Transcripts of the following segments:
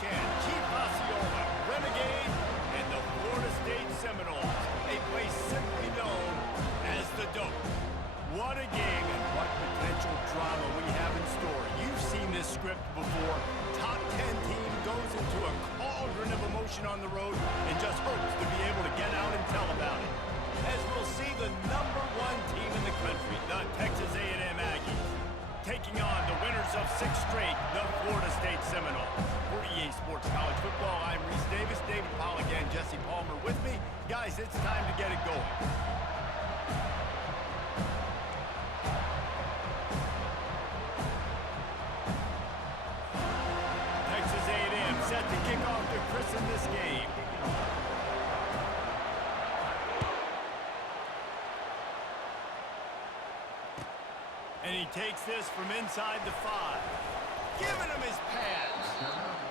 chant. Chief Osceola, Renegade, and the Florida State Seminoles, a place simply known as the Dope. What a game and what potential drama we have in store. You've seen this script before. Top 10 team goes into a cauldron of emotion on the road and just hopes to be able to get out and tell about it. As we'll see the #1 team in the country, the Texas A&M Aggies, taking on the winners of 6 straight, the Florida State Seminoles. For EA Sports College Football, I'm Reese Davis, David Pollack, and Jesse Palmer with me. Guys, it's time to get it going. Texas A&M set to kick off to christen this game. And he takes this from inside the 5. Giving him his pads.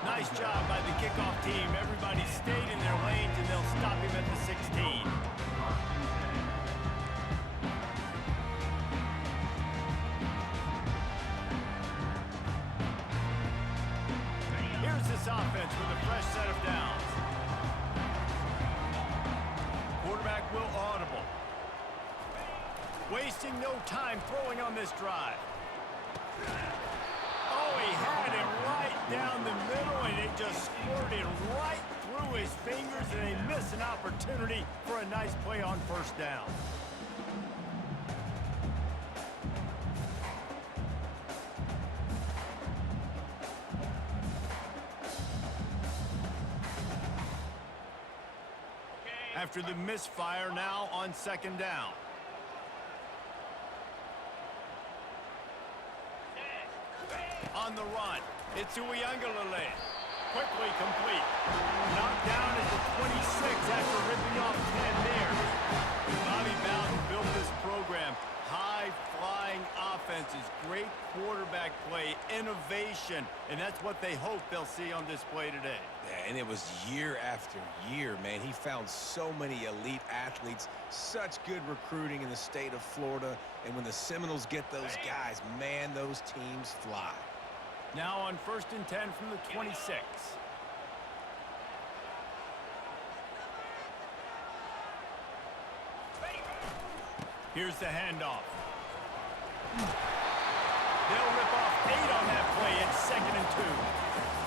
Nice job by the kickoff team. Everybody stayed in their lanes, and they'll stop him at the 16. Here's this offense with a fresh set of downs. Quarterback will audible. Wasting no time throwing on this drive. Oh, he had him right down the middle, and it just squirted right through his fingers, and they miss an opportunity for a nice play on first down. After the misfire, now on second down. On the run, it's Uiagalelei. Quickly complete. Knocked down at the 26 after ripping off 10 there. Bobby Bowden built this program. High-flying offenses, great quarterback play, innovation, and that's what they hope they'll see on display today. Yeah, and it was year after year, man. He found so many elite athletes, such good recruiting in the state of Florida, and when the Seminoles get those guys, man, those teams fly. Now on 1st and 10 from the 26. Here's the handoff. They'll rip off 8 on that play. It's 2nd and 2.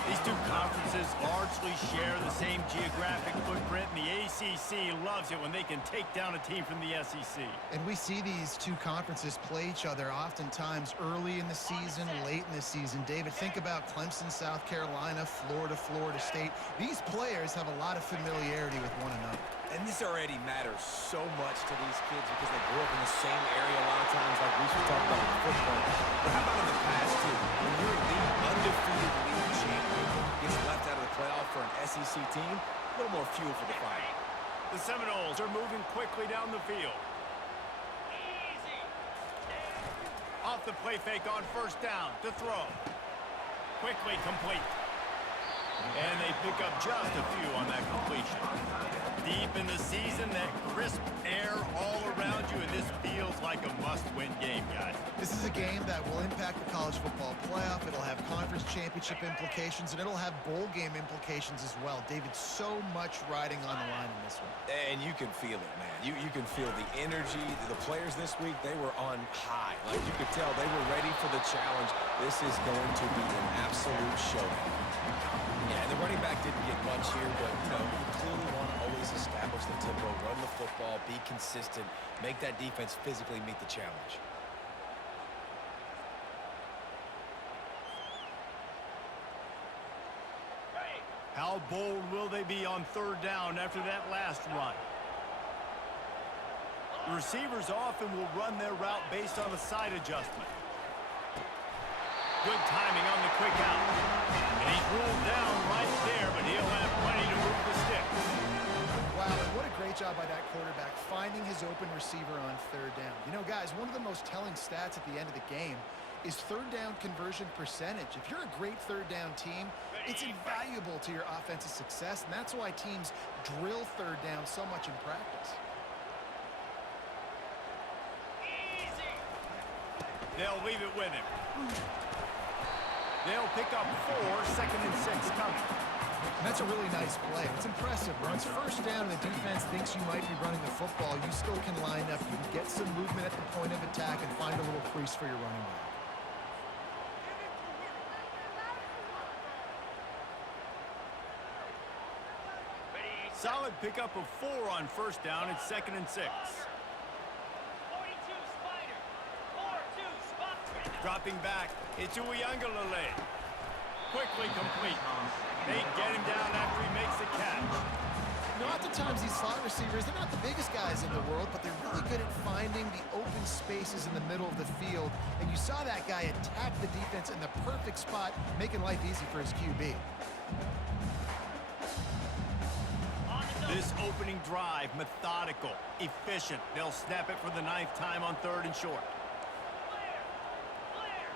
These two conferences largely share the same geographic footprint, and the ACC loves it when they can take down a team from the SEC. And we see these two conferences play each other oftentimes early in the season, late in the season. David, think about Clemson, South Carolina, Florida, Florida State. These players have a lot of familiarity with one another. And this already matters so much to these kids because they grew up in the same area a lot of times, like we should talk about with football. But how about in the past, too? When your league, undefeated league champion gets left out of the playoff for an SEC team, a little more fuel for the fight. The Seminoles are moving quickly down the field. Off the play fake on first down to throw. Quickly complete. And they pick up just a few on that completion. Deep in the season, that crisp air all around you, and this feels like a must-win game, guys. This is a game that will impact the college football playoff. It'll have conference championship implications, and it'll have bowl game implications as well. David, so much riding on the line in this one. And you can feel it, man. You can feel the energy. The players this week, they were on high. Like you could tell, they were ready for the challenge. This is going to be an absolute showdown. Yeah, the running back didn't get much here, but, you know, you clearly want to always establish the tempo, run the football, be consistent, make that defense physically meet the challenge. How bold will they be on third down after that last run? The receivers often will run their route based on a side adjustment. Good timing on the quick out. And he's ruled down right there, but he'll have plenty to move the sticks. Wow, and what a great job by that quarterback, finding his open receiver on third down. You know, guys, one of the most telling stats at the end of the game is third down conversion percentage. If you're a great third down team, it's invaluable to your offensive success, and that's why teams drill third down so much in practice. They'll leave it with him. They'll pick up 4, 2nd and 6 coming. And that's a really nice play. It's impressive. When it's first down and the defense thinks you might be running the football, you still can line up. You can get some movement at the point of attack and find a little crease for your running back. Solid pickup of 4 on first down. It's 2nd and 6. 42 Spider. 4-2 spot. Dropping back, it's Uiagalelei. Quickly complete. They get him down after he makes the catch. You know, oftentimes these slot receivers, they're not the biggest guys in the world, but they're really good at finding the open spaces in the middle of the field. And you saw that guy attack the defense in the perfect spot, making life easy for his QB. This opening drive, methodical, efficient. They'll snap it for the 9th time on 3rd and short. Clear.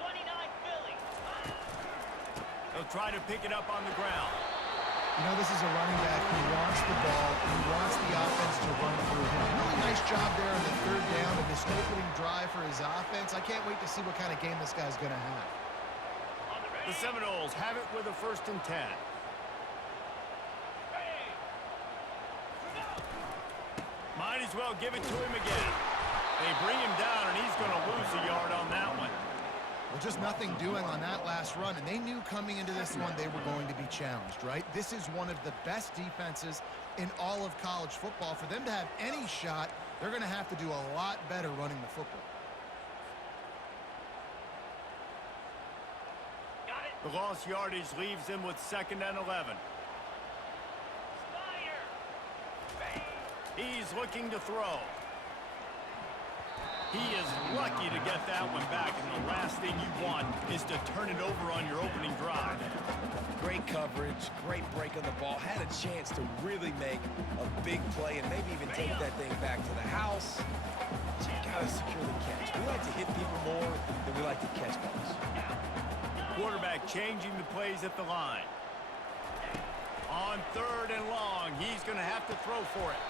29 Philly. They'll try to pick it up on the ground. You know, this is a running back who wants the ball, who wants the offense to run through him. Really nice job there on the 3rd down of this opening drive for his offense. I can't wait to see what kind of game this guy's going to have. The Seminoles have it with a 1st and 10. Might as well give it to him again. They bring him down, and he's going to lose a yard on that one. Well, just nothing doing on that last run, and they knew coming into this one they were going to be challenged, right? This is one of the best defenses in all of college football. For them to have any shot, they're going to have to do a lot better running the football. Got it. The lost yardage leaves him with 2nd and 11. Spider. He's looking to throw. He is lucky to get that one back, and the last thing you want is to turn it over on your opening drive. Great coverage, great break on the ball. Had a chance to really make a big play and maybe even take that thing back to the house. But you got to secure the catch. We like to hit people more than we like to catch balls. Quarterback changing the plays at the line. On 3rd and long, he's going to have to throw for it.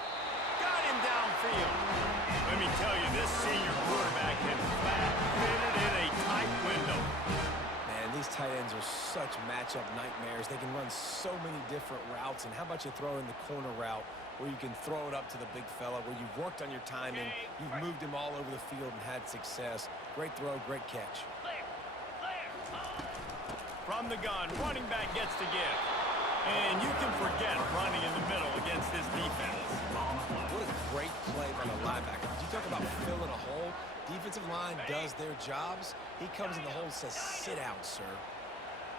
Got him downfield. Let me tell you, this senior quarterback can flat fit it in a tight window. Man, these tight ends are such matchup nightmares. They can run so many different routes. And how about you throw in the corner route where you can throw it up to the big fella, where you've worked on your timing, you've moved him all over the field and had success. Great throw, great catch. From the gun, running back gets the give. And you can forget running in the middle against this defense. What a great play by the linebacker. You talk about filling a hole. Defensive line does their jobs. He comes in the hole and says, sit out, sir.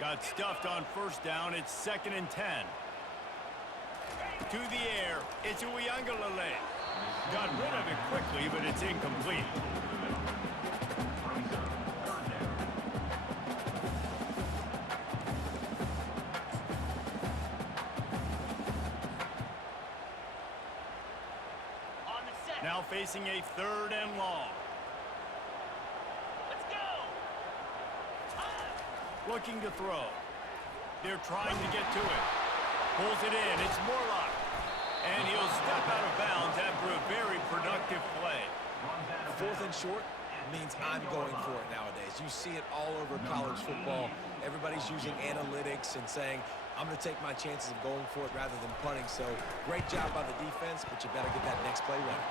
Got stuffed on 1st down. It's 2nd and 10. To the air. It's Uiagalelei. Got rid of it quickly, but it's incomplete. Now facing a 3rd and long. Let's go. Looking to throw. They're trying to get to it. Pulls it in. It's Morlock. And he'll step out of bounds after a very productive play. 4th and short means I'm going for it nowadays. You see it all over college football. Everybody's using analytics and saying, I'm going to take my chances of going for it rather than punting. So great job by the defense, but you better get that next play ready.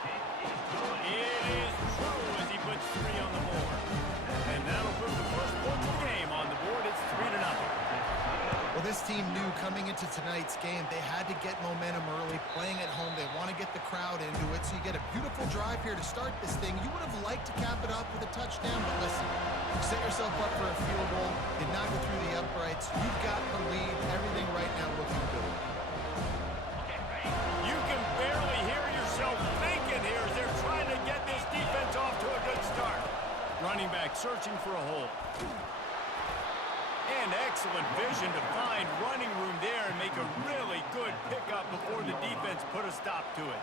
It is true as he puts 3 on the board. And that'll put the first point of the game on the board. It's 3-0. Well, this team knew coming into tonight's game they had to get momentum early, playing at home. They want to get the crowd into it, so you get a beautiful drive here to start this thing. You would have liked to cap it off with a touchdown, but listen, you set yourself up for a field goal, did not go through the uprights. You've got the lead, everything right now looking good. You can barely hear yourself thinking here as they're trying to get this defense off to a good start. Running back searching for a hole. And excellent vision to find running room there and make a really good pickup before the defense put a stop to it.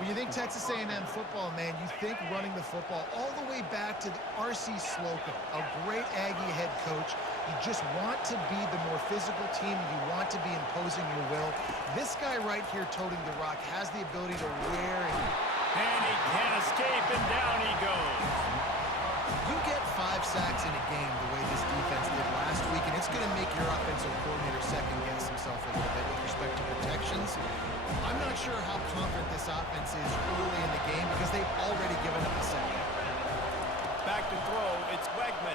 When you think Texas A&M football, man, you think running the football all the way back to R.C. Slocum, a great Aggie head coach. You just want to be the more physical team. You want to be imposing your will. This guy right here toting the rock has the ability to wear and he can't escape, and down he goes. you get 5 offensive coordinator second-guess himself a little bit with respect to protections. I'm not sure how confident this offense is early in the game because they've already given up a sack. Back to throw, it's Wegman.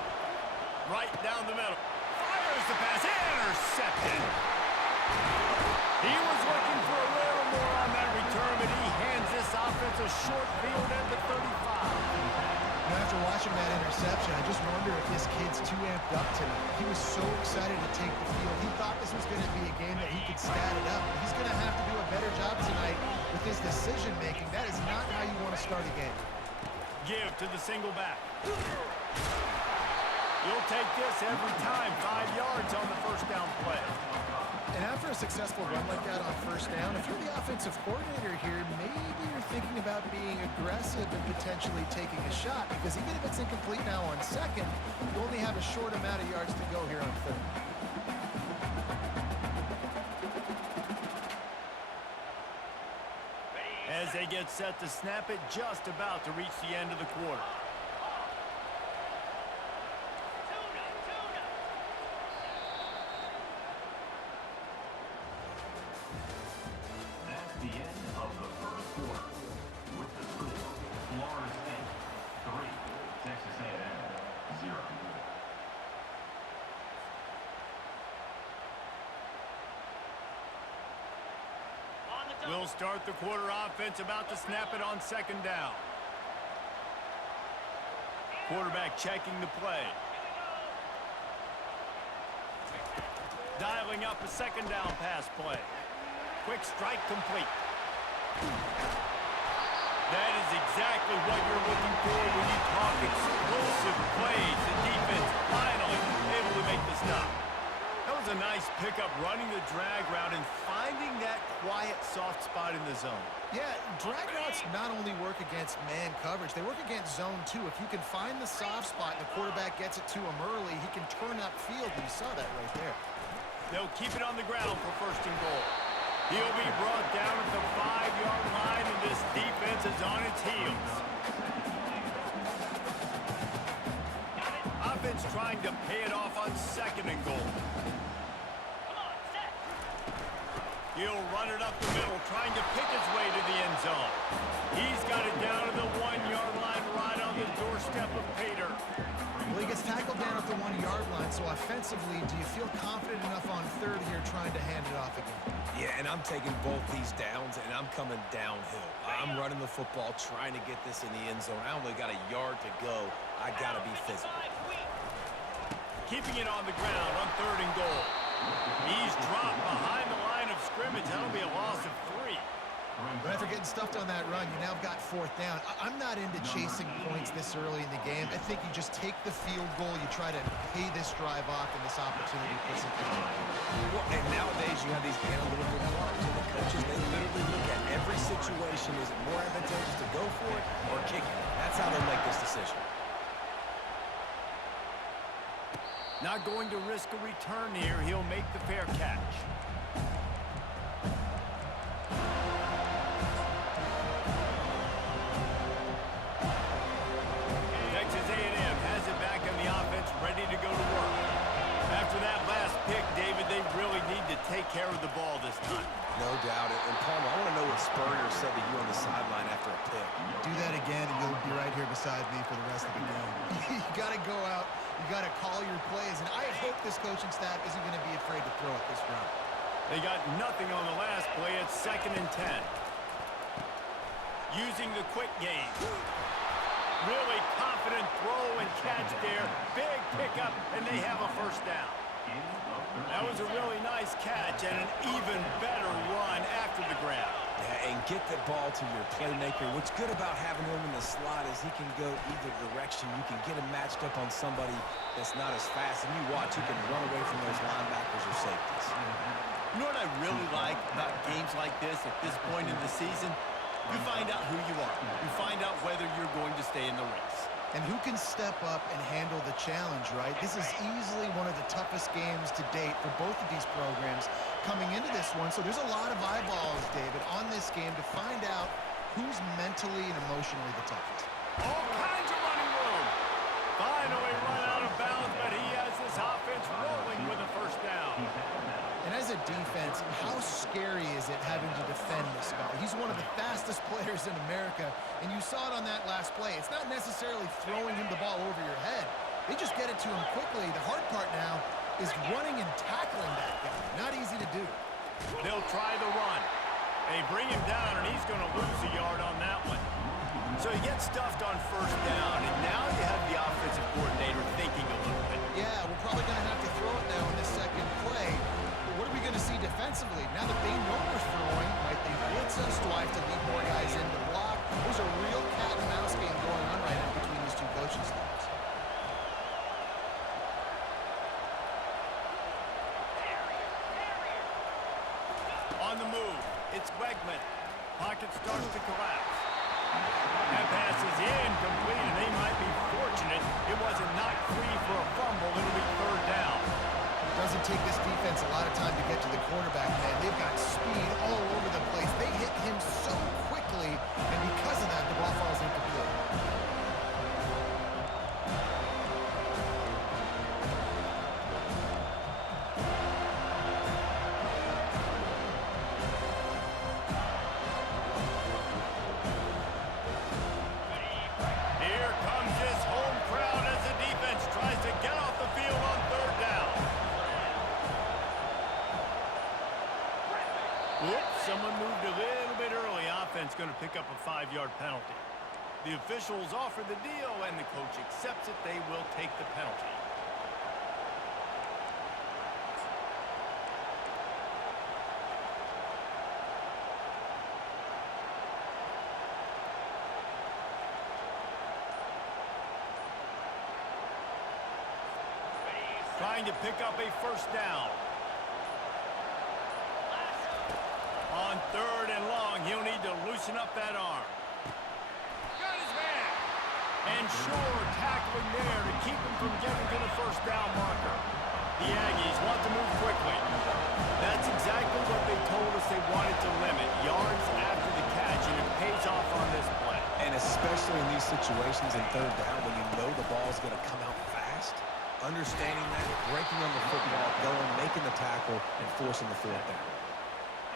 Right down the middle. Fires the pass, intercepted. He was looking for a little more on that return, but he hands this offense a short field at the 35. Now, after watching that interception, I just wonder if this kid's too amped up tonight. He was so excited to take the field. He thought this was going to be a game that he could stat it up. He's going to have to do a better job tonight with his decision-making. That is not how you want to start a game. Give to the single back. You'll take this every time. 5 yards on the first down play. And after a successful run like that on first down, if you're the offensive coordinator here, maybe you're thinking about being aggressive and potentially taking a shot, because even if it's incomplete now on second, you only have a short amount of yards to go here on third. As they get set to snap it, just about to reach the end of the quarter. That's the end of the first quarter. With the score, Florida State 3, Texas A&M 0. We'll start the quarter offense, about to snap it on second down. Quarterback checking the play. Dialing up a second down pass play. Quick strike complete. That is exactly what you're looking for when you talk explosive plays. The defense finally able to make the stop. That was a nice pickup, running the drag route and finding that quiet, soft spot in the zone. Yeah, drag routes not only work against man coverage, they work against zone too. If you can find the soft spot and the quarterback gets it to him early, he can turn upfield, and you saw that right there. They'll keep it on the ground for first and goal. He'll be brought down at the 5-yard line, and this defense is on its heels. Offense trying to pay it off on second and goal. He'll run it up the middle, trying to pick his way to the end zone. He's got it down to the 1-yard line, right on the doorstep of Pater. Well, he gets tackled down at the 1-yard line, so offensively, do you feel confident enough on third here trying to hand it off again? Yeah, and I'm taking both these downs, and I'm coming downhill. I'm running the football, trying to get this in the end zone. I only got a yard to go. I got to be physical. Keeping it on the ground on third and goal. He's dropped behind the line of scrimmage. That'll be a loss of 3. But after getting stuffed on that run, you now got fourth down. I'm not into chasing points this early in the game. I think you just take the field goal. You try to pay this drive off, and this opportunity puts it in. Well, and nowadays you have these analytical cards, and the coaches, they literally look at every situation. Is it more advantageous to go for it or kick it? That's how they make this decision. Not going to risk a return here. He'll make the fair catch. Texas A&M has it back on the offense, ready to go to work. After that last pick, David, they really need to take care of the ball this time. No doubt. And Palmer, I want to know what Spurrier said to you on the sideline after a pick. Do that again, and you'll be right here beside me for the rest of the game. You got to go out. You got to call your plays, and I hope this coaching staff isn't going to be afraid to throw it this round. They got nothing on the last play. It's 2nd and 10. Using the quick game. Really confident throw and catch there. Big pickup, and they have a first down. That was a really nice catch and an even better run after the grab. Yeah, and get the ball to your playmaker. What's good about having him in the slot is he can go either direction. You can get him matched up on somebody that's not as fast, and you watch, he can run away from those linebackers or safeties. You know what I really like about games like this at this point in the season? You find out who you are. You find out whether you're going to stay in the race. And who can step up and handle the challenge, right? This is easily one of the toughest games to date for both of these programs coming into this one. So there's a lot of eyeballs, David, on this game to find out who's mentally and emotionally the toughest. All kinds of running room. Finally run out of bounds, but he has this offense rolling with a first down. He's one of the fastest players in America, and you saw it on that last play. It's not necessarily throwing him the ball over your head. They just get it to him quickly. The hard part now is running and tackling that guy. Not easy to do. They'll try the run. They bring him down, and he's going to lose a yard on that one. So he gets stuffed on first down, and now you have the offensive coordinator thinking a little bit. Yeah, we're probably going to have to throw it now in this second play. But what are we going to see defensively? Now that they know we're throwing, might they blitz us? Do I have to leave more guys in to block? There's a real cat and mouse game going on right now between these two coaching staffs. On the move, it's Wegman. Pocket starts to collapse. That pass is incomplete, and they might be fortunate it wasn't knocked free for a fumble. It'll be third down. Doesn't take this defense a lot of time to get to the quarterback, man. They've got speed all over the place. They hit him so quickly, and because of that, the ball falls incomplete. Here comes this home crowd as the defense tries to get off the field on third down. Whoops, someone moved a little bit early. Offense going to pick up a 5-yard penalty. The officials offer the deal, and the coach accepts it. They will take the penalty. Trying to pick up a first down. On third and long, he'll need to loosen up that arm. Got his man. And sure, tackling there to keep him from getting to the first down marker. The Aggies want to move quickly. That's exactly what they told us they wanted to limit. Yards after the catch, and it pays off on this play. And especially in these situations in third down when you know the ball's going to come out fast, understanding that, breaking on the football, going, making the tackle, and forcing the fourth down.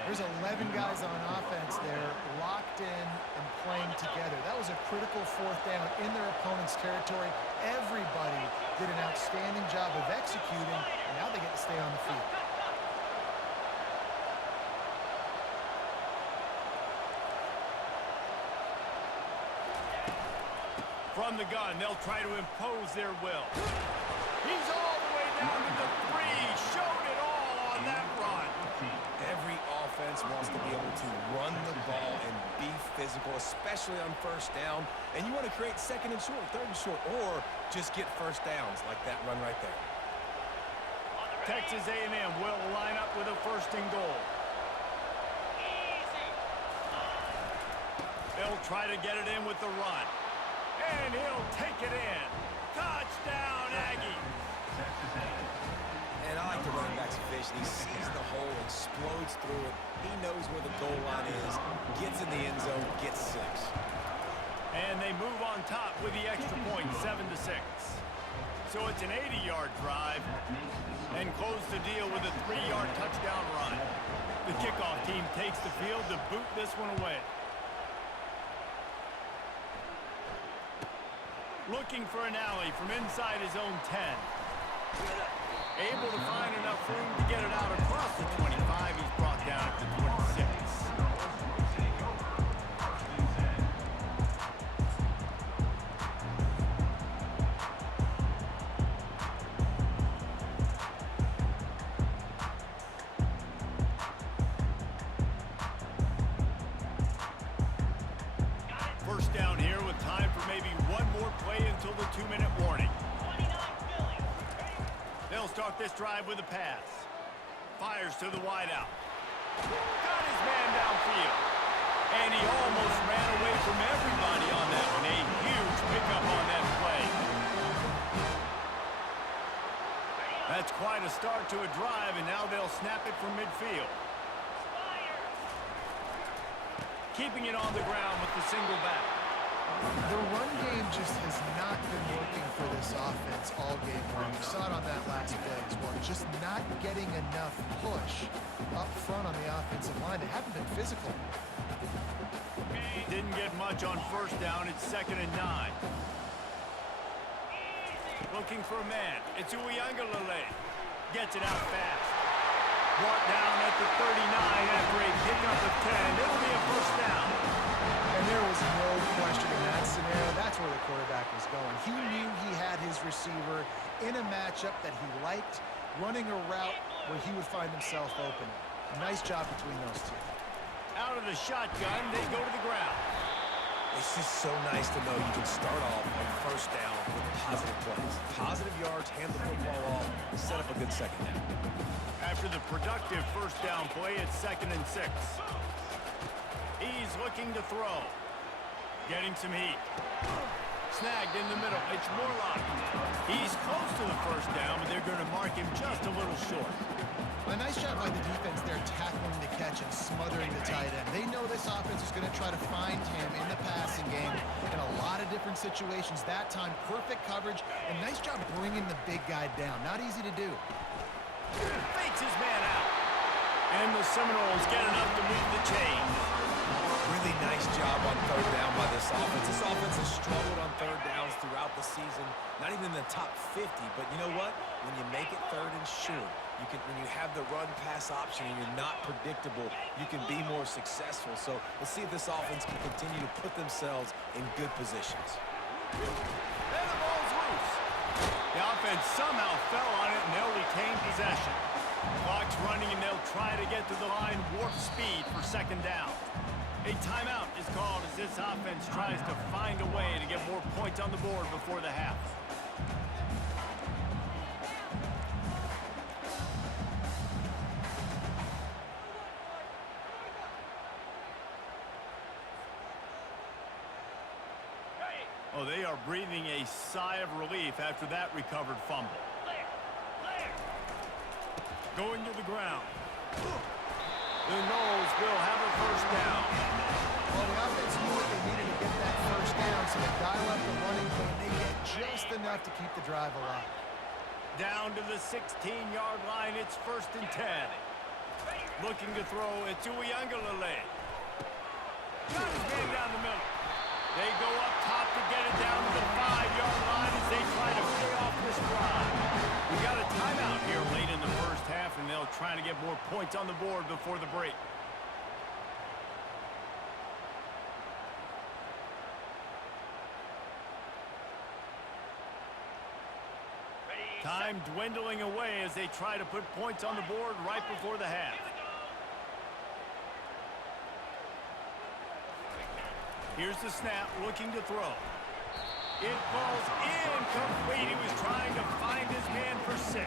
There's 11 guys on offense there, locked in and playing together. That was a critical fourth down in their opponent's territory. Everybody did an outstanding job of executing, and now they get to stay on the field. From the gun, they'll try to impose their will. He's all the way down to the 3. Showed it all on that run. Every offense wants to be able to run the ball and be physical, especially on first down. And you want to create second and short, third and short, or just get first downs like that run right there. Texas A&M will line up with a first and goal. They'll try to get it in with the run. And he'll take it in. Touchdown, Aggies. And I like the running back's vision. He sees the hole, explodes through it. He knows where the goal line is, gets in the end zone, gets 6. And they move on top with the extra point, 7-6. So it's an 80-yard drive, and close the deal with a 3-yard touchdown run. The kickoff team takes the field to boot this one away. Looking for an alley from inside his own 10. Able to find enough room to get it out across the 25. He's brought down at the 26. First down here with time for maybe one more play until the 2-minute warning. 29 Philly. They'll start this drive with a pass. Fires to the wideout. Got his man downfield. And he almost ran away from everybody on that one. A huge pickup on that play. That's quite a start to a drive, and now they'll snap it from midfield. Keeping it on the ground with the single back. The run game just has not been working for this offense all game long. saw it on that last play as well. Just not getting enough push up front on the offensive line. They haven't been physical. Didn't get much on first down. It's 2nd and 9. Looking for a man. It's Uiagalelei. Gets it out fast. Brought down at the 39 after a pickup of 10. It'll be a first down. And there was no question in that scenario. That's where the quarterback was going. He knew he had his receiver in a matchup that he liked, running a route where he would find himself open. Nice job between those two. Out of the shotgun, they go to the ground. It's just so nice to know you can start off on first down with positive plays. Positive yards, hand the football off, set up a good second down. After the productive first down play, it's 2nd and 6. He's looking to throw. Getting some heat. Snagged in the middle. It's Morlock. He's close to the first down, but they're going to mark him just a little short. A nice job by the defense there, tackling the catch and smothering the tight end. They know this offense is going to try to find him in the passing game in a lot of different situations. That time, perfect coverage, and nice job bringing the big guy down. Not easy to do. Fakes his man out. And the Seminoles get enough to move the chains. Really nice job on third down by this offense. This offense has struggled on third downs throughout the season. Not even in the top 50, but you know what? When you make it third and short, when you have the run-pass option and you're not predictable, you can be more successful. So let's see if this offense can continue to put themselves in good positions. And the ball's loose. The offense somehow fell on it, and they'll retain possession. Clock's running, and they'll try to get to the line warp speed for 2nd down. A timeout is called as this offense tries to find a way to get more points on the board before the half. Oh, they are breathing a sigh of relief after that recovered fumble. Going to the ground. The Noles will have a first down. Well, the offense knew what they needed to get that first down, so they dial up the running game. They get just enough to keep the drive alive. Down to the 16-yard line, it's 1st and 10. Looking to throw, it's Uiagalelei. Got his man down the middle. They go up top to get it down to the 5-yard line as they try to pay off this drive. We got a timeout here late in the first half, and they'll try to get more points on the board before the break. Time dwindling away as they try to put points on the board right before the half. Here's the snap, looking to throw. It falls incomplete. He was trying to find his man for 6.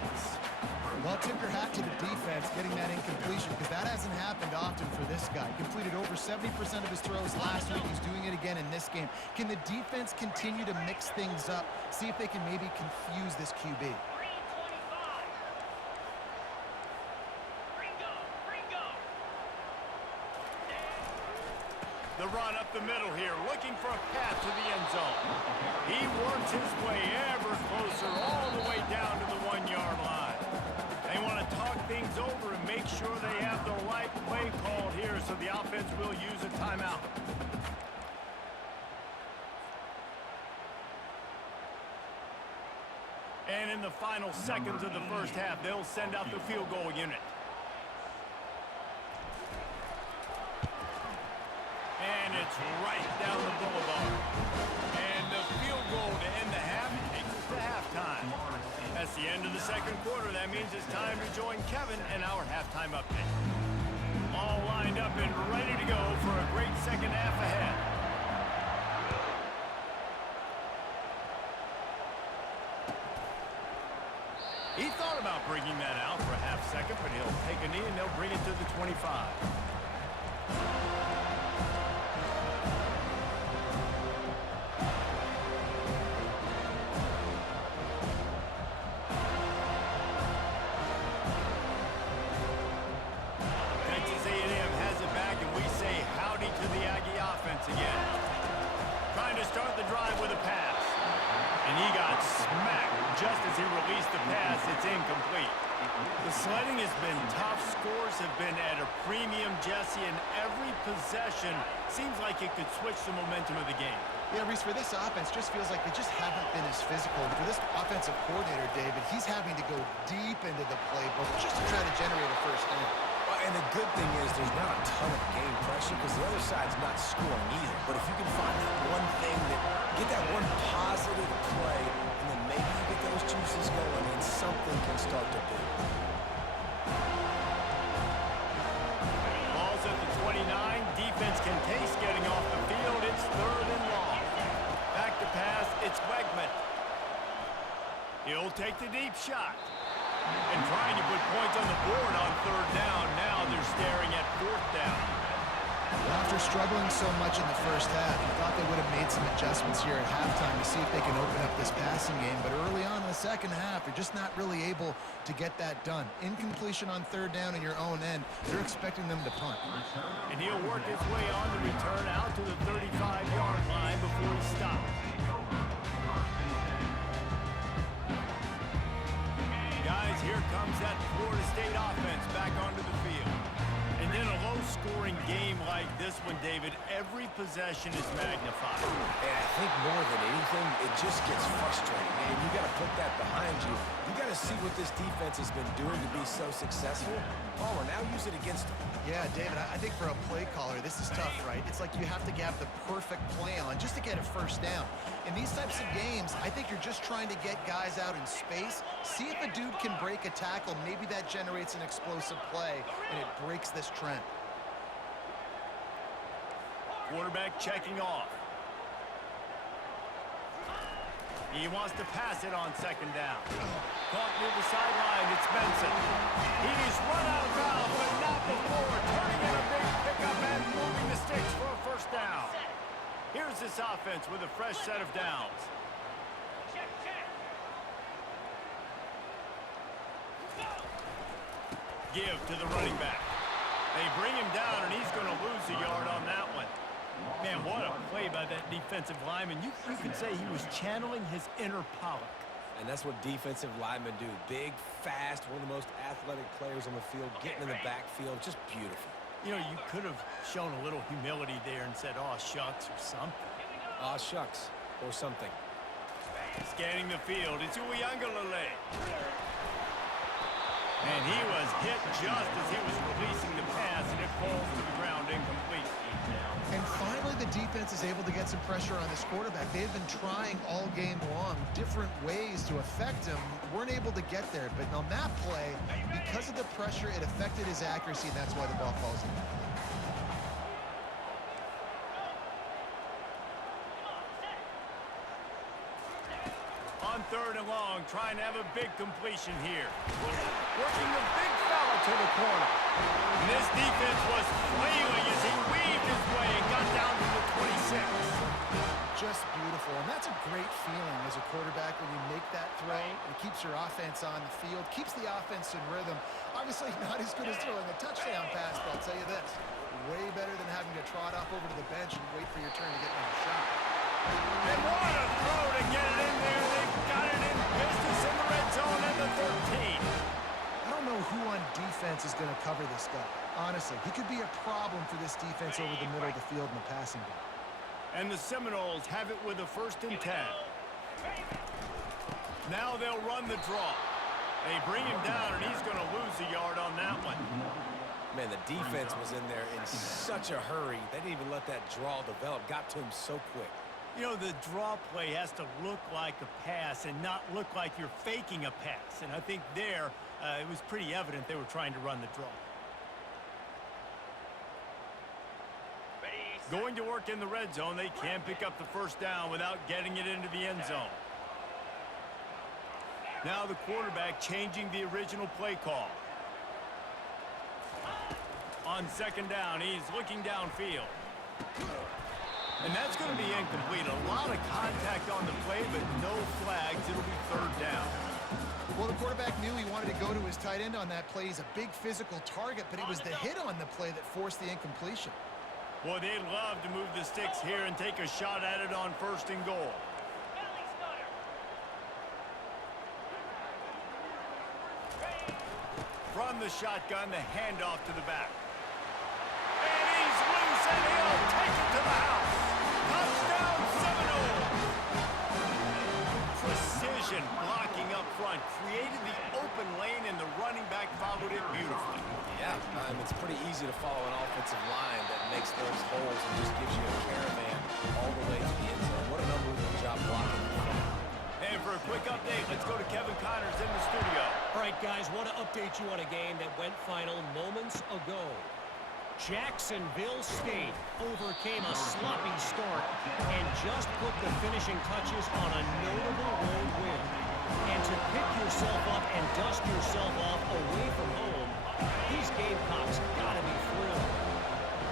Well, tip your hat to the defense getting that incompletion, because that hasn't happened often for this guy. Completed over 70% of his throws last week. He's doing it again in this game. Can the defense continue to mix things up, see if they can maybe confuse this QB? The run up the middle here, looking for a path to the end zone. He works his way ever closer, all the way down to the 1-yard line. They want to talk things over and make sure they have the right play called here, so the offense will use a timeout. And in the final seconds of the first half, they'll send out the field goal unit. And it's right down the boulevard. And the field goal to end the half takes us to halftime. That's the end of the second quarter. That means it's time to join Kevin and our halftime update. All lined up and ready to go for a great second half ahead. He thought about bringing that out for a half second, but he'll take a knee and they'll bring it to the 25. Texas A&M has it back, and we say howdy to the Aggie offense again. Trying to start the drive with a pass. And And he got smacked just as he released the pass. It's incomplete. The sledding has been tough. Scores have been at a premium, Jesse, and every possession seems like it could switch the momentum of the game. Yeah, Reese, for this offense, just feels like they just haven't been as physical. And for this offensive coordinator, David, he's having to go deep into the playbook just to try to generate a first down. Well, and the good thing is there's not a ton of game pressure because the other side's not scoring either. But if you can find that one thing, get that one positive play, and then maybe you get those juices going and something can start to build. Ball's at the 29. Defense can taste getting off the field. It's 3rd and long. Back to pass. It's Wegman. He'll take the deep shot. And trying to put points on the board on 3rd down. Now they're staring at 4th down. Well, after struggling so much in the first half, you thought they would have made some adjustments here at halftime to see if they can open up this passing game. But early on in the second half, they're just not really able to get that done. Incompletion on 3rd down in your own end. They're expecting them to punt. And he'll work his way on the return out to the 35-yard line before he stops. Guys, here comes that Florida State offense back onto the field. And in a low-scoring game like this one, David, every possession is magnified. And I think more than anything, it just gets frustrating. And you got to put that behind you. You got to see what this defense has been doing to be so successful. Palmer, now use it against them. Yeah, David, I think for a play caller, this is tough, right? It's like you have to have the perfect play on just to get a first down. In these types of games, I think you're just trying to get guys out in space, see if a dude can break a tackle. Maybe that generates an explosive play, and it breaks this trend. Quarterback checking off. He wants to pass it on 2nd down. Caught near the sideline, it's Benson. He's run out of bounds, but not before. Turning in a big pickup and moving the sticks for a first down. Here's this offense with a fresh set of downs. Check, check. Give to the running back. They bring him down, and he's going to lose a yard on that one. Man, what a play by that defensive lineman. You could say he was channeling his inner Pollock. And that's what defensive linemen do. Big, fast, one of the most athletic players on the field, getting in the backfield, just beautiful. You know, you could have shown a little humility there and said, "Aw, shucks," or something. Aw, shucks, or something. Scanning the field, it's Uiagalelei. And he was hit just as he was releasing the pass, and it falls to the ground incomplete. And finally, the defense is able to get some pressure on this quarterback. They've been trying all game long different ways to affect him. Weren't able to get there. But on that play, because of the pressure, it affected his accuracy, and that's why the ball falls in. On 3rd and long, trying to have a big completion here. Working the big fella to the corner. And this defense was flailing as he weaved his way and got down to the 26. Just beautiful, and that's a great feeling as a quarterback when you make that throw. It keeps your offense on the field, keeps the offense in rhythm. Obviously not as good as throwing a touchdown pass, but I'll tell you this, way better than having to trot off over to the bench and wait for your turn to get another shot. And what a throw to get it in there. They've got it in business in the red zone at the 13. I don't know who on defense is going to cover this guy. Honestly, he could be a problem for this defense over the middle of the field in the passing game. And the Seminoles have it with a 1st and 10. Now they'll run the draw. They bring him down, and he's going to lose a yard on that one. Man, the defense was in there in such a hurry. They didn't even let that draw develop. Got to him so quick. You know, the draw play has to look like a pass and not look like you're faking a pass. And I think there, it was pretty evident they were trying to run the draw. Going to work in the red zone, they can't pick up the first down without getting it into the end zone. Now the quarterback changing the original play call. On 2nd down, he's looking downfield. And that's going to be incomplete. A lot of contact on the play, but no flags. It'll be 3rd down. Well, the quarterback knew he wanted to go to his tight end on that play. He's a big physical target, but it was the hit on the play that forced the incompletion. Boy, they'd love to move the sticks here and take a shot at it on 1st and goal. run the shotgun, the handoff to the back. And he's loose, and he'll take it to the house. Touchdown, Seminoles! Precision blocking up front, created the open lane, and the running back followed it beautifully. Yeah, it's pretty easy to follow an offensive line that makes those holes and just gives you a caravan all the way to the end zone. What an unbelievable job blocking in front. And for a quick update, let's go to Kevin Connors in the studio. All right, guys, want to update you on a game that went final moments ago. Jacksonville State overcame a sloppy start and just put the finishing touches on a notable road win. And to pick yourself up and dust yourself off away from home, these Gamecocks gotta be thrilled.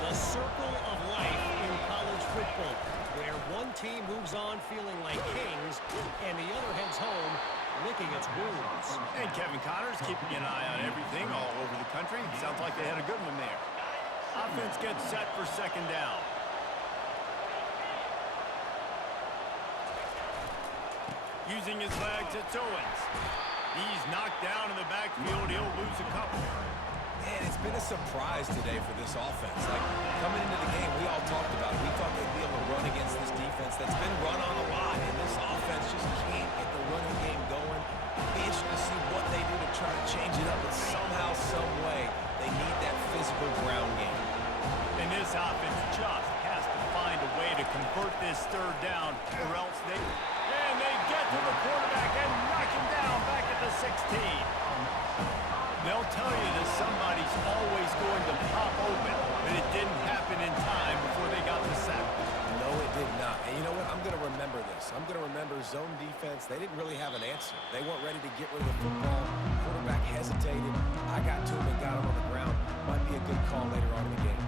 The circle of life in college football, where one team moves on feeling like kings and the other heads home licking its wounds. And Kevin Connors keeping an eye on everything all over the country. Sounds like they had a good one there. Offense gets set for second down. Using his legs, it's Owens. He's knocked down in the backfield. He'll lose a couple. Man, it's been a surprise today for this offense. Like, coming into the game, we all talked about it. We thought they'd be able to run against this defense that's been run on a lot, and this offense just can't get the running game going. Be interested to see what they do to try to change it up, but somehow, some way, they need that physical ground game. And this offense just has to find a way to convert this third down, or else they... And they get to the quarterback and knock him down back at the 16. They'll tell you that somebody's always going to pop open, but it didn't happen in time before they got the sack. No, it did not. And you know what? I'm going to remember this. I'm going to remember zone defense. They didn't really have an answer. They weren't ready to get rid of the football. Quarterback hesitated. I got to him and got him on the ground. Might be a good call later on in the game.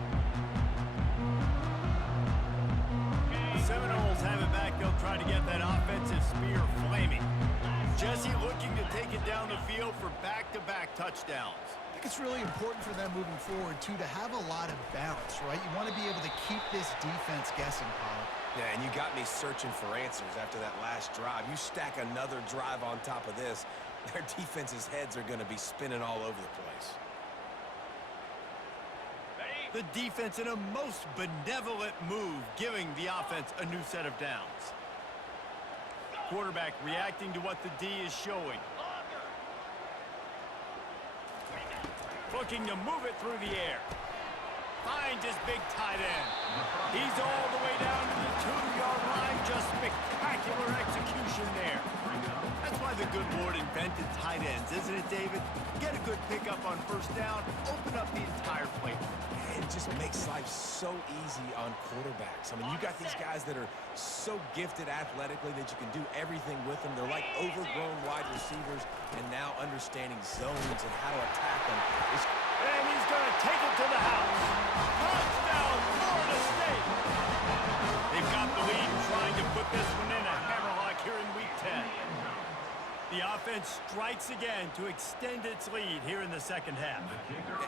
The Seminoles have it back. They'll try to get that offensive spear flaming. Jesse looking to take it down the field for back-to-back touchdowns. I think it's really important for them moving forward, too, to have a lot of balance, right? You want to be able to keep this defense guessing, Pollock. Yeah, and you got me searching for answers after that last drive. You stack another drive on top of this, their defense's heads are going to be spinning all over the place. The defense in a most benevolent move, giving the offense a new set of downs. Quarterback reacting to what the D is showing. Looking to move it through the air. Finds his big tight end. He's all the way down to the 2-yard line. Just spectacular execution there. That's why the good Lord invented tight ends, isn't it, David? Get a good pickup on first down, open up the entire plate. It just makes life so easy on quarterbacks. I mean, you got these guys that are so gifted athletically that you can do everything with them. They're like overgrown wide receivers, and now understanding zones and how to attack them. And he's going to take it to the house. Touchdown, Florida State. They've got the lead, trying to put this one in a hammerlock here in Week 10. The offense strikes again to extend its lead here in the second half.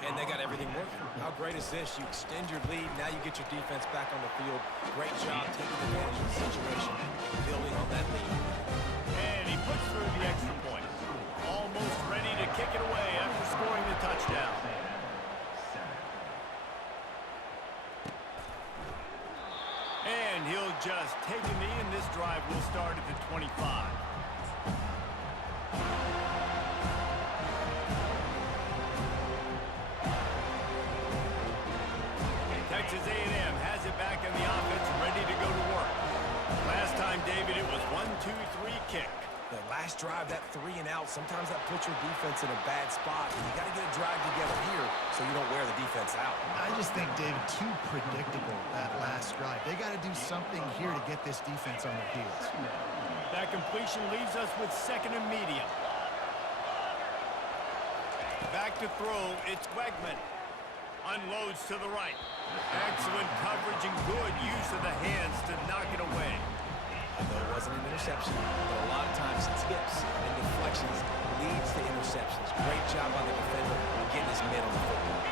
And they got everything working. How great is this? You extend your lead, now you get your defense back on the field. Great job taking advantage of the situation, building on that lead. And he puts through the extra point. Almost ready to kick it away after scoring the touchdown. And he'll just take a knee, and this drive will start at the 25. Texas A&M has it back in the offense, ready to go to work. Last time, David, it was 1-2-3 kick. The last drive, that 3 and out, sometimes that puts your defense in a bad spot. And you got to get a drive together here so you don't wear the defense out. I just think, David, too predictable, that last drive. They got to do something here to get this defense on their heels. That completion leaves us with second and medium. Back to throw, it's Wegman. Unloads to the right. Excellent coverage and good use of the hands to knock it away. Although it wasn't an interception, but a lot of times tips and deflections leads to interceptions. Great job by the defender getting his mitt on the football.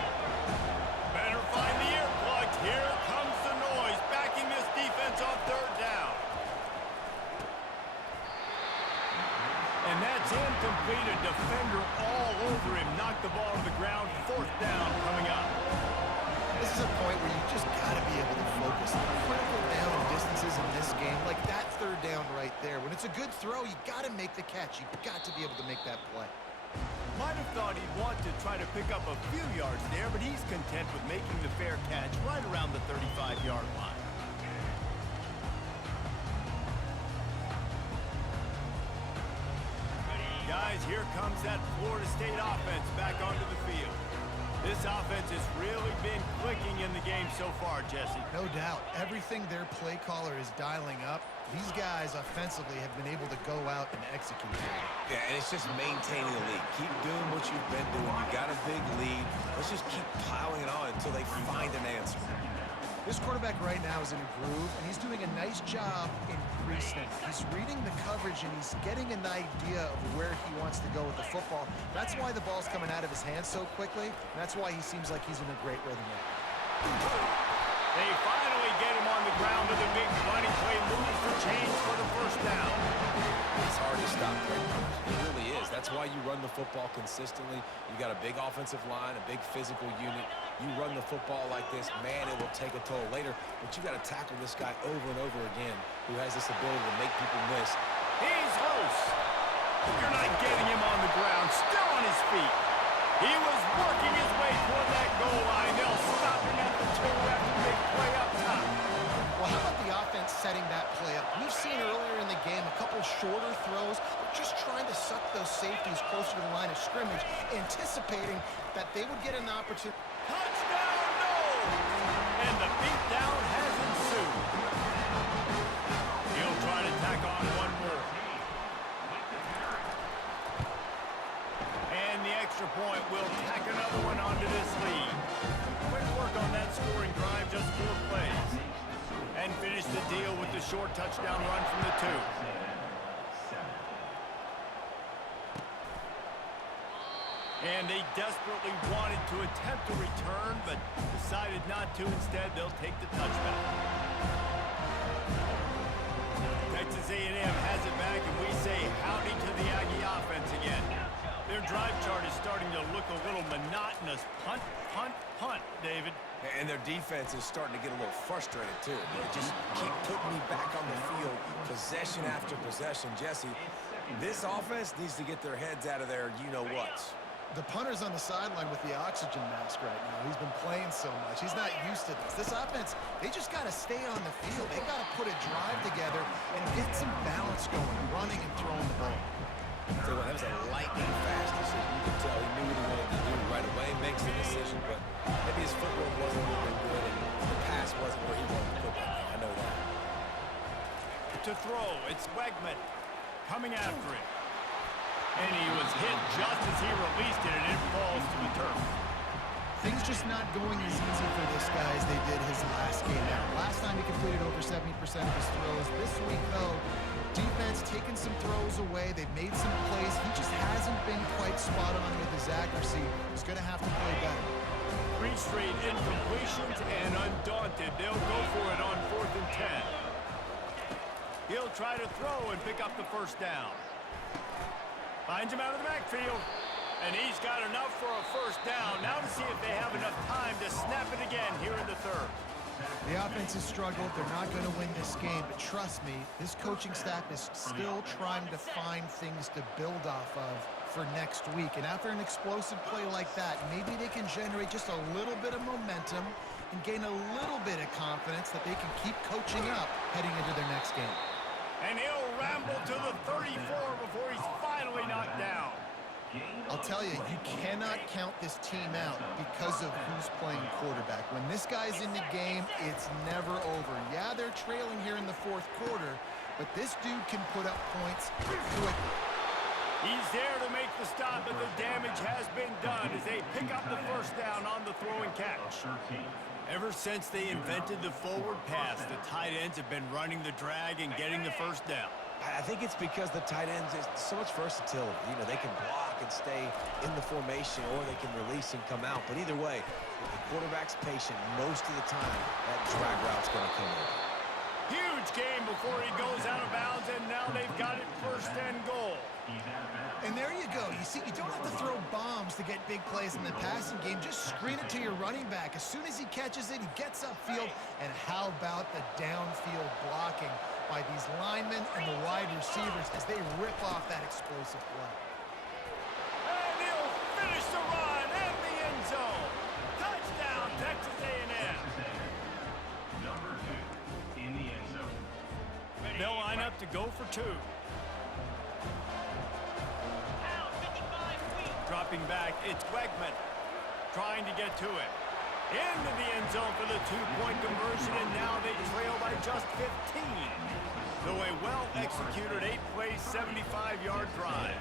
Better find the earplugs. Here comes the noise, backing this defense on third down. And that's incomplete. A defender all over him. Knocked the ball to the ground. Fourth down coming up. This is a point where you just got to be able to focus. Critical down and distances in this game, like that third down right there. When it's a good throw, you got to make the catch. You got to be able to make that play. Might have thought he'd want to try to pick up a few yards there, but he's content with making the fair catch right around the 35-yard line. Guys, here comes that Florida State offense back onto the field. This offense has really been clicking in the game so far, Jesse. No doubt. Everything their play caller is dialing up, these guys offensively have been able to go out and execute. Yeah, and it's just maintaining the lead. Keep doing what you've been doing. You got a big lead. Let's just keep plowing it on until they find an answer. This quarterback right now is in a groove, and he's doing a nice job in pre-snap. He's reading the coverage, and he's getting an idea of where he wants to go with the football. That's why the ball's coming out of his hands so quickly, and that's why he seems like he's in a great rhythm now. They finally get him on the ground with a big running play move for change for the first down. It's hard to stop right now. It really is. That's why you run the football consistently. You got a big offensive line, a big physical unit. You run the football like this, man, it will take a toll later. But you got to tackle this guy over and over again who has this ability to make people miss. He's loose. You're not getting him on the ground, still on his feet. He was working his way toward that goal line. They'll stop him at the 2 after the big play up top. Well, how about the offense setting that play up? We've seen earlier in the game a couple shorter throws, just trying to suck those safeties closer to the line of scrimmage, anticipating that they would get an opportunity. Touchdown, no! And the beatdown has ensued. He'll try to tack on one more. And the extra point will tack another one onto this lead. Quick work on that scoring drive, just 4 plays. And finish the deal with the short touchdown run from the 2. And they desperately wanted to attempt a return, but decided not to. Instead, they'll take the touchback. Texas A&M has it back, and we say howdy to the Aggie offense again. Their drive chart is starting to look a little monotonous. Punt, punt, punt, David. And their defense is starting to get a little frustrated, too. They just keep putting me back on the field, possession after possession. Jesse, this offense needs to get their heads out of their you-know-whats. The punter's on the sideline with the oxygen mask right now. He's been playing so much. He's not used to this. This offense, they just got to stay on the field. They got to put a drive together and get some balance going, running and throwing the ball. So that was a lightning fast decision. You could tell he knew what he wanted to do right away, makes the decision, but maybe his footwork wasn't moving good and the pass wasn't where he wanted to put that thing. I know that. To throw, it's Wegman coming after him. And he was hit just as he released it, and it falls to the turf. Things just not going as easy for this guy as they did his last game out. Last time he completed over 70% of his throws. This week, though, defense taking some throws away. They've made some plays. He just hasn't been quite spot on with his accuracy. He's going to have to play better. 3 straight incompletions, and undaunted, they'll go for it on 4th and 10. He'll try to throw and pick up the first down. Finds him out of the backfield, and he's got enough for a first down. Now to see if they have enough time to snap it again here in the 3rd. The offense has struggled. They're not going to win this game, but trust me, this coaching staff is still trying to find things to build off of for next week. And after an explosive play like that, maybe they can generate just a little bit of momentum and gain a little bit of confidence that they can keep coaching up heading into their next game. And he'll ramble to the 34 before he's finally knocked down. I'll tell you, you cannot count this team out because of who's playing quarterback. When this guy's in the game, it's never over. Yeah, they're trailing here in the 4th quarter, but this dude can put up points quickly. He's there to make the stop, but the damage has been done as they pick up the first down on the throw and catch. Ever since they invented the forward pass, the tight ends have been running the drag and getting the first down. I think it's because the tight ends is so much versatility. You know, they can block and stay in the formation, or they can release and come out. But either way, if the quarterback's patient, most of the time, that drag route's going to come over. Huge game before he goes out of bounds, and now they've got it 1st and goal. He's out of bounds. And there you go. You see, you don't have to throw bombs to get big plays in the passing game. Just screen it to your running back. As soon as he catches it, he gets upfield. And how about the downfield blocking by these linemen and the wide receivers as they rip off that explosive play. And he'll finish the run in the end zone. Touchdown, Texas A&M. Number 2 in the end zone. They'll line up to go for 2. Dropping back, it's Wegman trying to get to it. Into the end zone for the 2-point conversion, and now they trail by just 15. So a well-executed 8-play, 75-yard drive.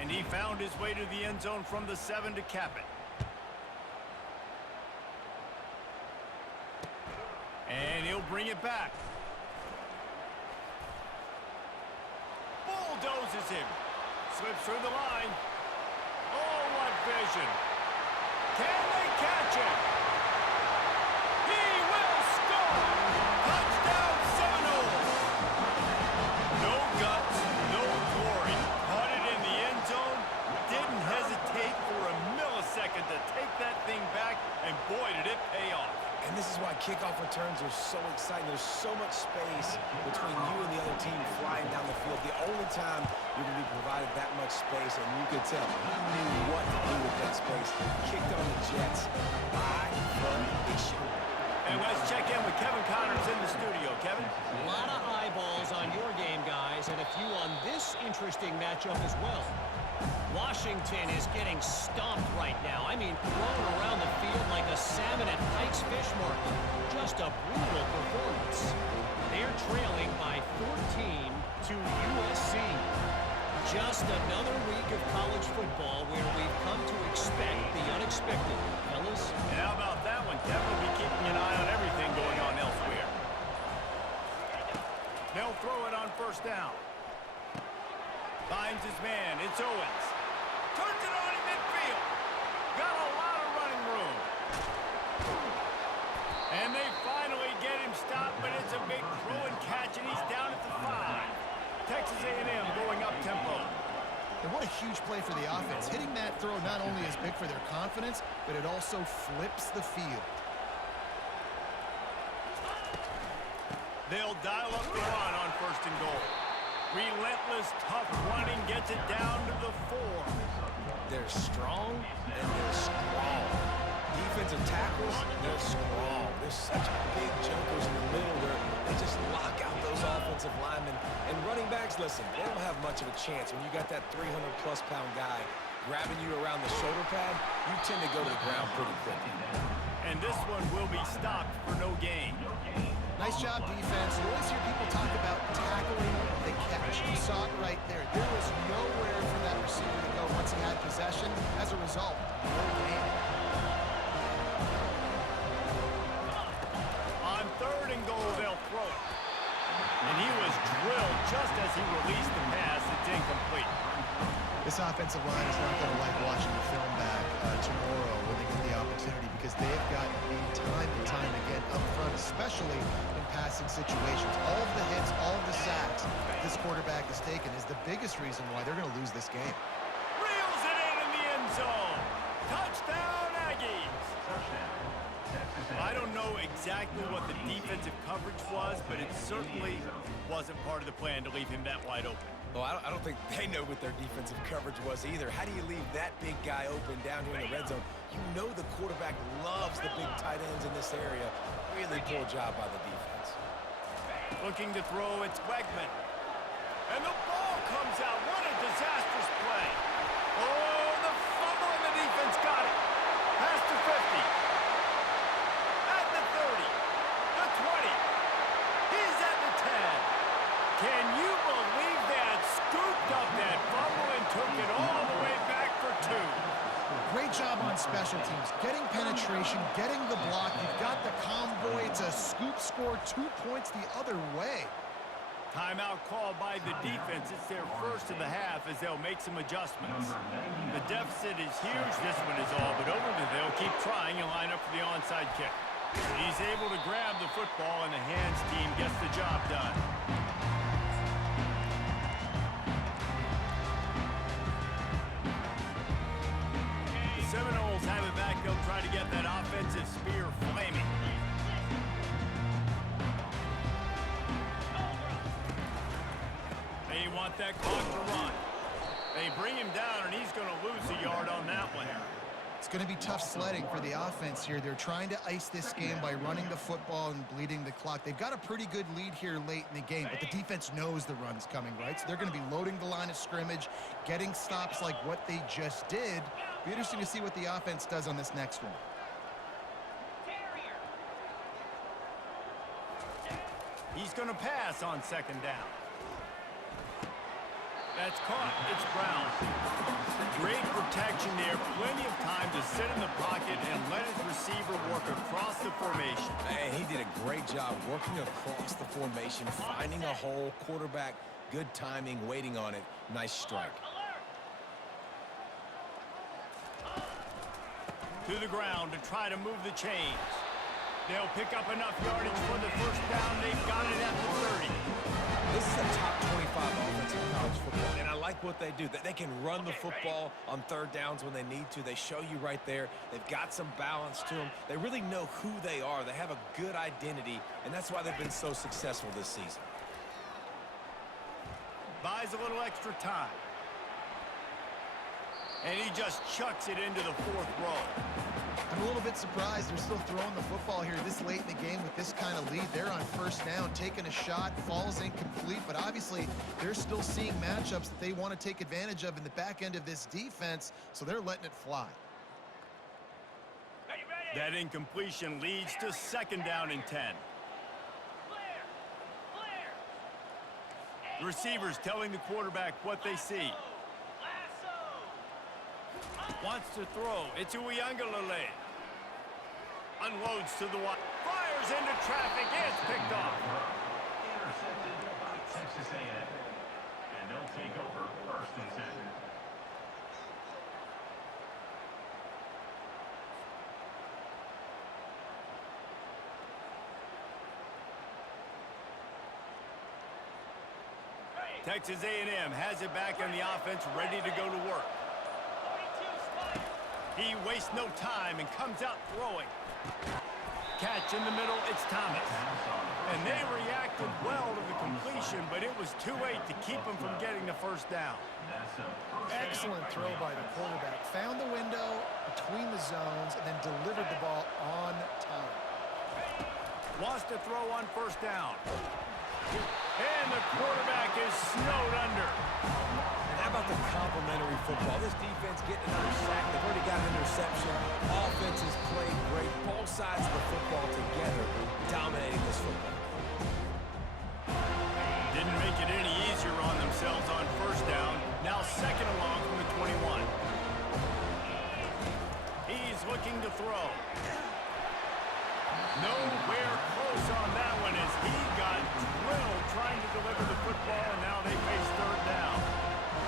And he found his way to the end zone from the 7 to cap it. And he'll bring it back. Bulldozes him. Slips through the line. Oh, what vision. Can they catch him? He will score! Touchdown Seminoles! No guts, no glory. Caught it in the end zone. Didn't hesitate for a millisecond to take that thing back, and boy, did it pay off. And this is why kickoff returns are so exciting. There's so much space between you and the other team flying down the field. The only time you're going to be provided that much space, and you could tell he knew what to do with that space. Kicked on the Jets by formation. And let's check in with Kevin Connors in the studio. Kevin? A lot of eyeballs on your game, guys, and a few on this interesting matchup as well. Washington is getting stomped right now. I mean, thrown around the field like a salmon at Pike's Fish Market. Just a brutal performance. They're trailing by 14 to USC. Just another week of college football where we've come to expect the unexpected. Fellas? And how about that one? Kevin will be keeping an eye on everything going on elsewhere. They'll throw it on first down. Finds his man. It's Owens. Turns it on in midfield. Got a lot of running room. And they finally get him stopped, but it's a big throw and catch, and he's down at the 5. Texas A&M going up tempo. And what a huge play for the offense. Hitting that throw not only is big for their confidence, but it also flips the field. They'll dial up the run on first and goal. Relentless, tough running gets it down to the 4. They're strong, and they're strong. Defensive tackles, they're strong. There's such big jumpers in the middle where they just lock out those offensive linemen. And running backs, listen, they don't have much of a chance. When you got that 300-plus pound guy grabbing you around the shoulder pad, you tend to go to the ground pretty quickly. And this one will be stopped for no gain. Nice job, defense. You always hear people talk about tackling the catch. You saw it right there. There was nowhere for that receiver to go once he had possession. As a result, no gain. On third and goal, they'll throw it. And he was drilled just as he released the pass. It's incomplete. This offensive line is not going to like watching the film back tomorrow when they get the opportunity, because they've gotten beat time and time again up front, especially in passing situations. All of the hits, all of the sacks this quarterback has taken is the biggest reason why they're going to lose this game. Reels it in the end zone. Touchdown, Aggies. I don't know exactly what the defensive coverage was, but it certainly wasn't part of the plan to leave him that wide open. Well, I don't think they know what their defensive coverage was either. How do you leave that big guy open down here in the red zone? You know the quarterback loves the big tight ends in this area. Really poor job by the defense. Looking to throw, it's Wegman. And the ball comes out. What a disastrous play. Oh, the fumble, and the defense got it. Pass to 50. At the 30. The 20. He's at the 10. Can you believe that? Scooped up that fumble and took it all the way back for 2. Great job on special teams. Getting penetration, getting the block. You've got the convoy. It's a scoop score, 2 points the other way. Timeout called by the defense. It's their first of the half as they'll make some adjustments. The deficit is huge. This one is all but over. They'll keep trying and line up for the onside kick. He's able to grab the football, and the hands team gets the job done. get that offensive spear flaming. They want that clock to run. They bring him down, and he's going to lose a yard on that one. It's going to be tough sledding for the offense here. They're trying to ice this game by running the football and bleeding the clock. They've got a pretty good lead here late in the game, but the defense knows the run's coming, right? So they're going to be loading the line of scrimmage, getting stops like what they just did. Be interesting to see what the offense does on this next one. He's going to pass on second down. That's caught. It's Brown. Great protection there. Plenty of time to sit in the pocket and let his receiver work across the formation. And he did a great job working across the formation, finding a hole. Quarterback, good timing, waiting on it. Nice strike. To the ground to try to move the chains. They'll pick up enough yardage for the first down. They've got it at the 30. This is a top 25 offense in college football, and I like what they do. That they can run the football on third downs when they need to. They show you right there. They've got some balance to them. They really know who they are. They have a good identity, and that's why they've been so successful this season. Buys a little extra time. And he just chucks it into the fourth row. I'm a little bit surprised they're still throwing the football here this late in the game with this kind of lead. They're on first down, taking a shot, falls incomplete, but obviously they're still seeing matchups that they want to take advantage of in the back end of this defense, so they're letting it fly. That incompletion leads to second down and 10. The receivers telling the quarterback what they see. Wants to throw. It's Uiagalelei. Unloads to the wide. Fires into traffic. It's picked off. Intercepted by Texas A&M. And they'll take over first and 10. Texas A&M has it back on the offense, ready to go to work. He wastes no time and comes out throwing. Catch in the middle, it's Thomas. And they reacted well to the completion, but it was too late to keep him from getting the first down. Excellent throw by the quarterback. Found the window between the zones and then delivered the ball on time. Wants to throw on first down. And the quarterback is snowed under. And how about the complimentary football? This defense getting another sack. They've already got an interception. Offense has played great. Both sides of the football together dominating this football. Didn't make it any easier on themselves on first down. Now second along from the 21. He's looking to throw. Nowhere close on that one as he got drilled trying to deliver the football, and now they face third down.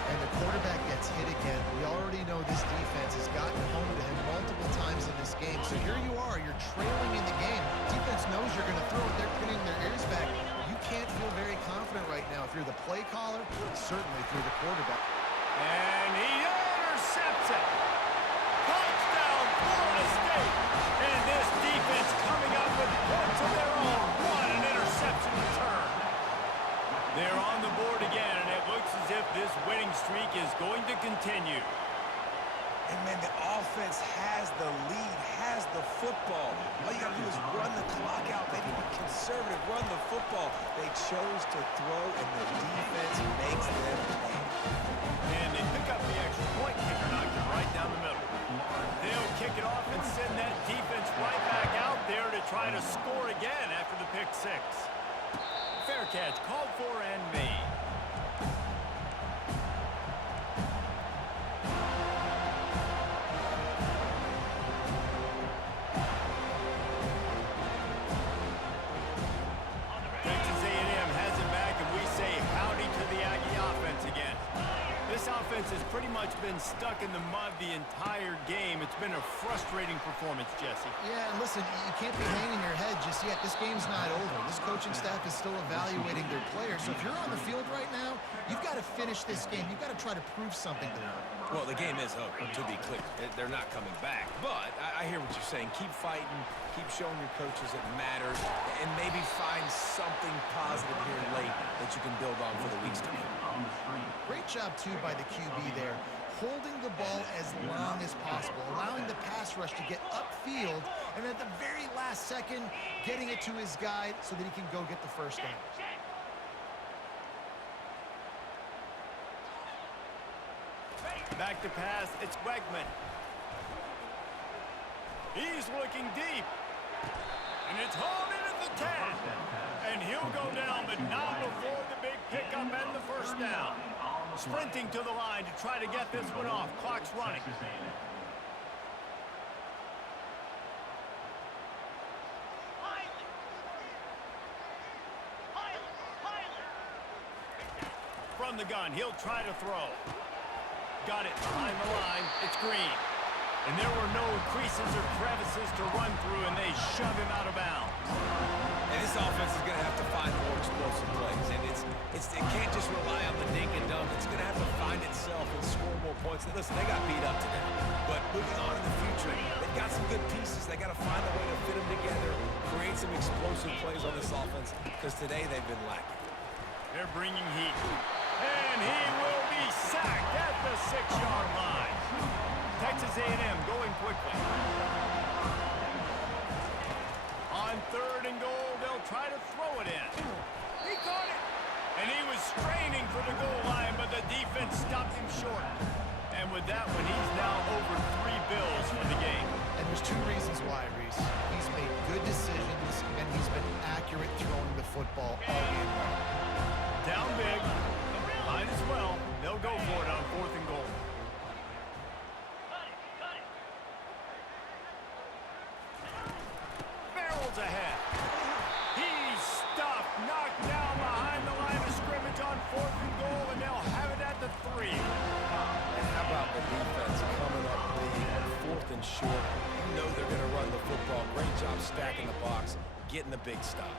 And the quarterback gets hit again. We already know this defense has gotten home to him multiple times in this game. So here you are, you're trailing in the game. Defense knows you're going to throw it. They're pinning their ears back. You can't feel very confident right now. If you're the play caller, certainly through the quarterback. And he intercepts it. Touchdown, Florida State. And this defense coming up with points of their own. What an interception return. They're on the board again, and it looks as if this winning streak is going to continue. And, man, the offense has the lead, has the football. All you got to do is run the clock out, maybe be conservative, run the football. They chose to throw, and the defense makes them pay. And they pick up the extra point. Kicker knocked it right down the middle. They'll kick it off and send that defense right back out there to try to score again after the pick six. Fair catch called for and made. Texas A&M has it back, and we say howdy to the Aggie offense again. This offense has pretty much been stuck in the mud the entire game. It's been a frustrating performance, Jesse. Yeah, and listen, you can't be hanging your head just yet. This game's not over. This coaching staff is still evaluating their players. So if you're on the field right now, you've got to finish this game. You've got to try to prove something to them. Well, the game is over, to be clear. They're not coming back. But I hear what you're saying. Keep fighting. Keep showing your coaches it matters. And maybe find something positive here late that you can build on for the weeks to come. Great job, too, by the QB there. Holding the ball as long as possible, allowing the pass rush to get upfield, and at the very last second, getting it to his guy so that he can go get the first down. Back to pass, it's Wegman. He's looking deep. And it's hauled in at the 10. And he'll go down, but not before the big pickup and the first down. Sprinting to the line to try to get this one off. Clock's running. From the gun, he'll try to throw. Got it behind the line. It's Green. And there were no creases or crevices to run through, and they shove him out of bounds. And this offense is going to have to find more explosive plays. And it can't just rely on the dink and dunk. It's going to have to find itself and score more points. And listen, they got beat up today. But moving on in the future, they've got some good pieces. They got to find a way to fit them together, create some explosive plays on this offense, because today they've been lacking. They're bringing heat. And he will be sacked at the 6-yard line. Texas A&M going quickly. On 3rd and goal, they'll try to throw it in. He caught it. And he was straining for the goal line, but the defense stopped him short. And with that one, he's now over 3 bills for the game. And there's 2 reasons why, Reese. He's made good decisions, and he's been accurate throwing the football all game long. Down big. Might as well. They'll go for it on 4th and goal. Barrels ahead. He's stuffed, knocked down behind the line of scrimmage on 4th and goal, and they'll have it at the 3. And how about the defense coming up big on 4th and short? You know they're going to run the football. Great job stacking the box, getting the big stop.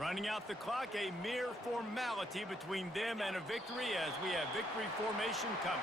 Running out the clock, a mere formality between them and a victory as we have victory formation coming.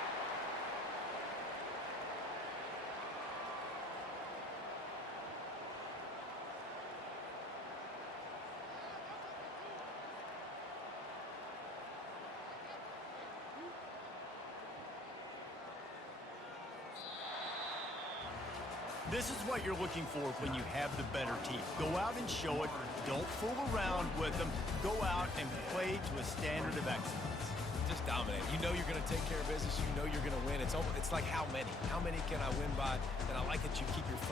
This is what you're looking for when you have the better team. Go out and show it. Don't fool around with them. Go out and play to a standard of excellence. Just dominate. You know you're going to take care of business. You know you're going to win. It's like how many? How many can I win by? And I like that you keep your